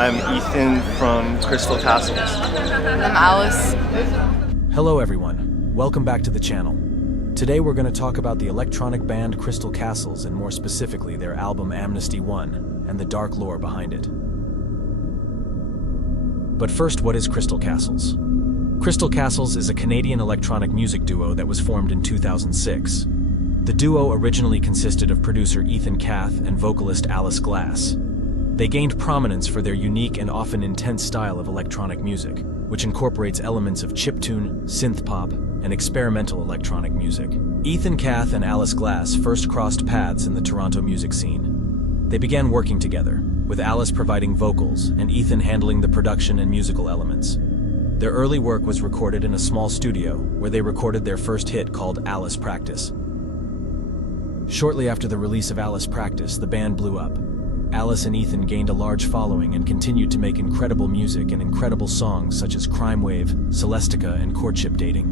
I'm Ethan from Crystal Castles. I'm Alice. Hello everyone, welcome back to the channel. Today we're going to talk about the electronic band Crystal Castles and more specifically their album Amnesty One and the dark lore behind it. But first, what is Crystal Castles? Crystal Castles is a Canadian electronic music duo that was formed in 2006. The duo originally consisted of producer Ethan Kath and vocalist Alice Glass. They gained prominence for their unique and often intense style of electronic music, which incorporates elements of chiptune, synth pop, and experimental electronic music. Ethan Kath and Alice Glass first crossed paths in the Toronto music scene. They began working together, with Alice providing vocals and Ethan handling the production and musical elements. Their early work was recorded in a small studio, where they recorded their first hit called Alice Practice. Shortly after the release of Alice Practice, the band blew up. Alice and Ethan gained a large following and continued to make incredible music and incredible songs such as Crime Wave, Celestica, and Courtship Dating.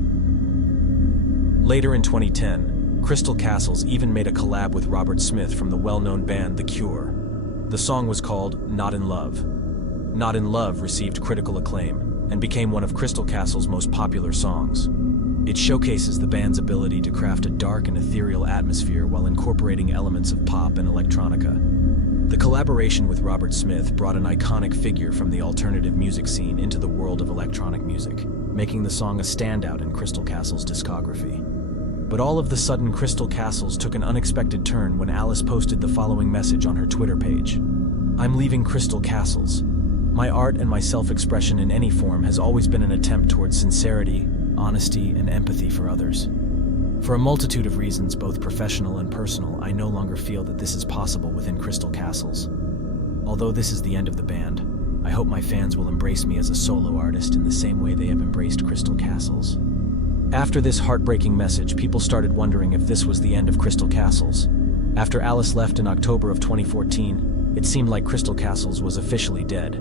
Later in 2010, Crystal Castles even made a collab with Robert Smith from the well-known band The Cure. The song was called Not in Love. Not in Love received critical acclaim and became one of Crystal Castles' most popular songs. It showcases the band's ability to craft a dark and ethereal atmosphere while incorporating elements of pop and electronica. The collaboration with Robert Smith brought an iconic figure from the alternative music scene into the world of electronic music, making the song a standout in Crystal Castles' discography. But all of the sudden, Crystal Castles took an unexpected turn when Alice posted the following message on her Twitter page. "I'm leaving Crystal Castles. My art and my self-expression in any form has always been an attempt towards sincerity, honesty, and empathy for others. For a multitude of reasons, both professional and personal, I no longer feel that this is possible within Crystal Castles. Although this is the end of the band, I hope my fans will embrace me as a solo artist in the same way they have embraced Crystal Castles." After this heartbreaking message, people started wondering if this was the end of Crystal Castles. After Alice left in October of 2014, it seemed like Crystal Castles was officially dead.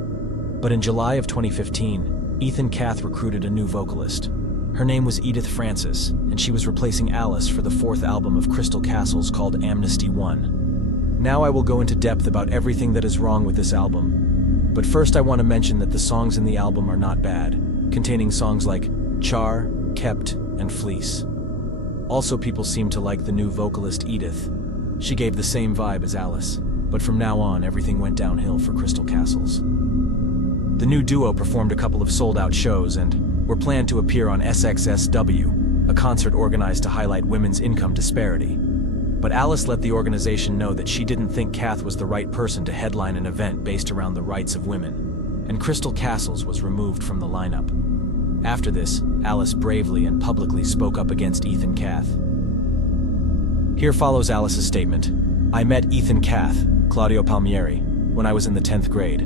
But in July of 2015, Ethan Kath recruited a new vocalist. Her name was Edith Francis, and she was replacing Alice for the fourth album of Crystal Castles called Amnesty One. Now I will go into depth about everything that is wrong with this album. But first I want to mention that the songs in the album are not bad, containing songs like Char, Kept, and Fleece. Also, people seem to like the new vocalist Edith. She gave the same vibe as Alice, but from now on everything went downhill for Crystal Castles. The new duo performed a couple of sold-out shows and were planned to appear on SXSW, a concert organized to highlight women's income disparity. But Alice let the organization know that she didn't think Kath was the right person to headline an event based around the rights of women, and Crystal Castles was removed from the lineup. After this, Alice bravely and publicly spoke up against Ethan Kath. Here follows Alice's statement. "I met Ethan Kath, Claudio Palmieri, when I was in the 10th grade.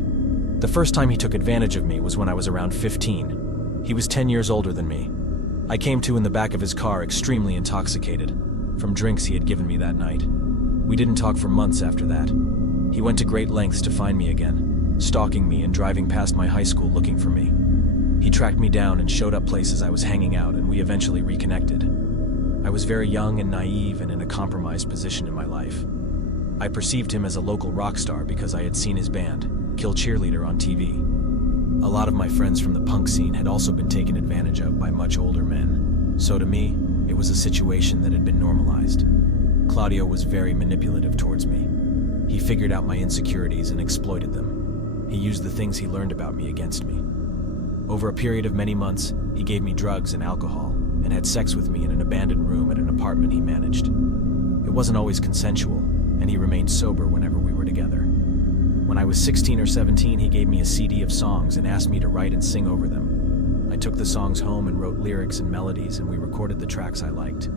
The first time he took advantage of me was when I was around 15. He was 10 years older than me. I came to in the back of his car extremely intoxicated, from drinks he had given me that night. We didn't talk for months after that. He went to great lengths to find me again, stalking me and driving past my high school looking for me. He tracked me down and showed up places I was hanging out, and we eventually reconnected. I was very young and naive and in a compromised position in my life. I perceived him as a local rock star because I had seen his band, Kill Cheerleader, on TV. A lot of my friends from the punk scene had also been taken advantage of by much older men. So to me, it was a situation that had been normalized. Claudio was very manipulative towards me. He figured out my insecurities and exploited them. He used the things he learned about me against me. Over a period of many months, he gave me drugs and alcohol, and had sex with me in an abandoned room at an apartment he managed. It wasn't always consensual, and he remained sober whenever we were together. When I was 16 or 17, he gave me a CD of songs and asked me to write and sing over them. I took the songs home and wrote lyrics and melodies, and we recorded the tracks I liked.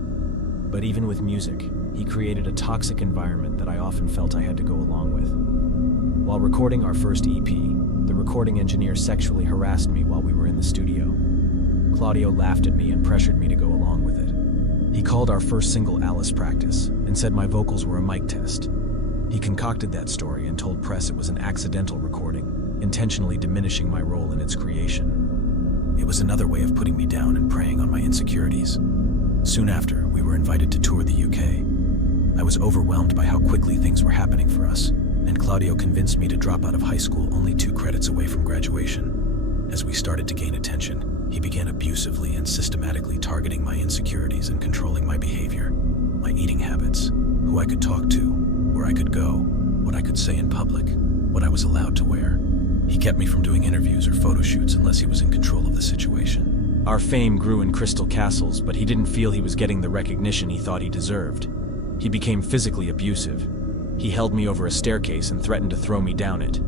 But even with music, he created a toxic environment that I often felt I had to go along with. While recording our first EP, the recording engineer sexually harassed me while we were in the studio. Claudio laughed at me and pressured me to go along with it. He called our first single Alice Practice and said my vocals were a mic test. He concocted that story and told press it was an accidental recording, intentionally diminishing my role in its creation. It was another way of putting me down and preying on my insecurities. Soon after, we were invited to tour the UK. I was overwhelmed by how quickly things were happening for us. and Claudio convinced me to drop out of high school only 2 credits away from graduation. As we started to gain attention, he began abusively and systematically targeting my insecurities and controlling my behavior, my eating habits, who I could talk to, where I could go, what I could say in public, what I was allowed to wear. He kept me from doing interviews or photo shoots unless he was in control of the situation. Our fame grew in Crystal Castles, but he didn't feel he was getting the recognition he thought he deserved. He became physically abusive. He held me over a staircase and threatened to throw me down it.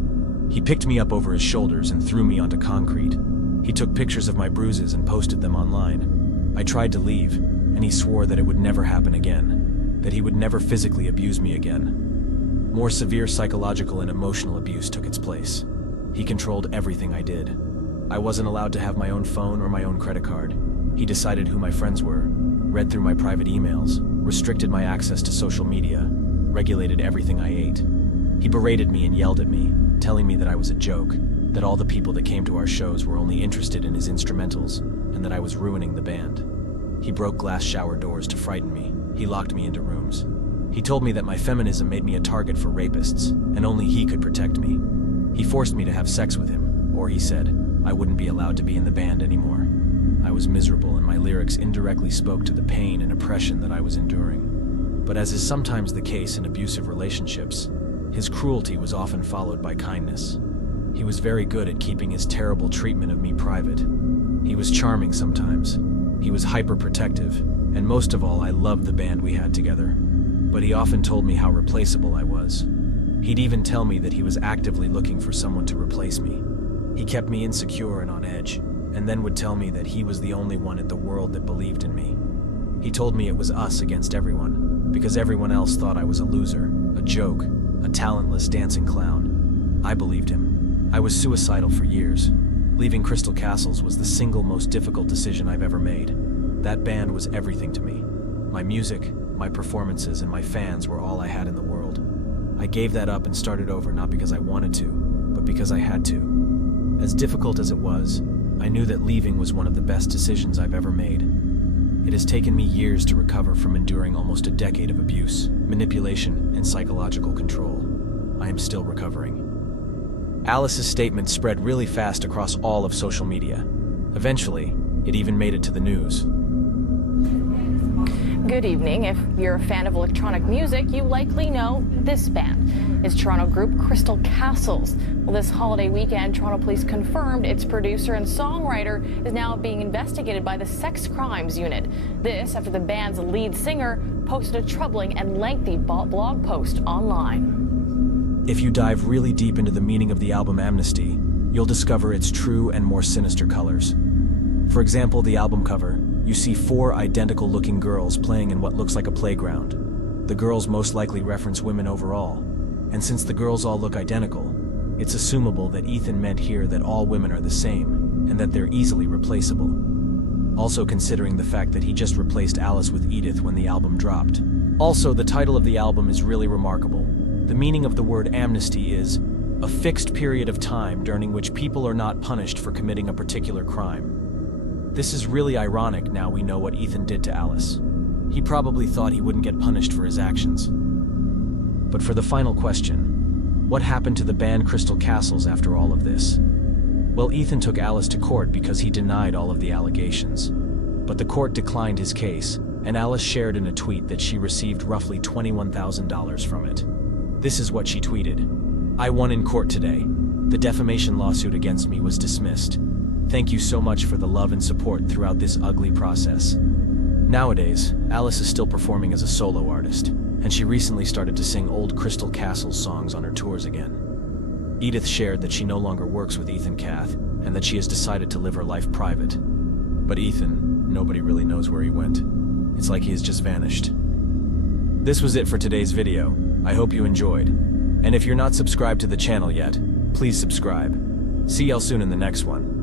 He picked me up over his shoulders and threw me onto concrete. He took pictures of my bruises and posted them online. I tried to leave, and he swore that it would never happen again, that he would never physically abuse me again. More severe psychological and emotional abuse took its place. He controlled everything I did. I wasn't allowed to have my own phone or my own credit card. He decided who my friends were, read through my private emails, restricted my access to social media, regulated everything I ate. He berated me and yelled at me, telling me that I was a joke, that all the people that came to our shows were only interested in his instrumentals, and that I was ruining the band. He broke glass shower doors to frighten me. He locked me into rooms. He told me that my feminism made me a target for rapists, and only he could protect me. He forced me to have sex with him, or he said I wouldn't be allowed to be in the band anymore. I was miserable, and my lyrics indirectly spoke to the pain and oppression that I was enduring. But as is sometimes the case in abusive relationships, his cruelty was often followed by kindness. He was very good at keeping his terrible treatment of me private. He was charming sometimes. He was hyper-protective, and most of all, I loved the band we had together. But he often told me how replaceable I was. He'd even tell me that he was actively looking for someone to replace me. He kept me insecure and on edge, and then would tell me that he was the only one in the world that believed in me. He told me it was us against everyone, because everyone else thought I was a loser, a joke, a talentless dancing clown. I believed him. I was suicidal for years. Leaving Crystal Castles was the single most difficult decision I've ever made. That band was everything to me. My music, my performances, and my fans were all I had in the world. I gave that up and started over not because I wanted to, but because I had to. As difficult as it was, I knew that leaving was one of the best decisions I've ever made. It has taken me years to recover from enduring almost a decade of abuse, manipulation, and psychological control. I am still recovering. Alice's statement spread really fast across all of social media. Eventually, it even made it to the news. Good evening. If you're a fan of electronic music, you likely know this band. It's Toronto group Crystal Castles. Well, this holiday weekend, Toronto police confirmed its producer and songwriter is now being investigated by the Sex Crimes Unit. This after the band's lead singer posted a troubling and lengthy blog post online. If you dive really deep into the meaning of the album Amnesty, you'll discover its true and more sinister colors. For example, the album cover, you see 4 identical-looking girls playing in what looks like a playground. The girls most likely reference women overall, and since the girls all look identical, it's assumable that Ethan meant here that all women are the same, and that they're easily replaceable. Also considering the fact that he just replaced Alice with Edith when the album dropped. Also, the title of the album is really remarkable. The meaning of the word amnesty is a fixed period of time during which people are not punished for committing a particular crime. This is really ironic now we know what Ethan did to Alice. He probably thought he wouldn't get punished for his actions. But for the final question, what happened to the band Crystal Castles after all of this? Well, Ethan took Alice to court because he denied all of the allegations. But the court declined his case, and Alice shared in a tweet that she received roughly $21,000 from it. This is what she tweeted. "I won in court today. The defamation lawsuit against me was dismissed. Thank you so much for the love and support throughout this ugly process." Nowadays, Alice is still performing as a solo artist, and she recently started to sing old Crystal Castles songs on her tours again. Edith shared that she no longer works with Ethan Kath, and that she has decided to live her life private. But Ethan, nobody really knows where he went. It's like he has just vanished. This was it for today's video. I hope you enjoyed. And if you're not subscribed to the channel yet, please subscribe. See y'all soon in the next one.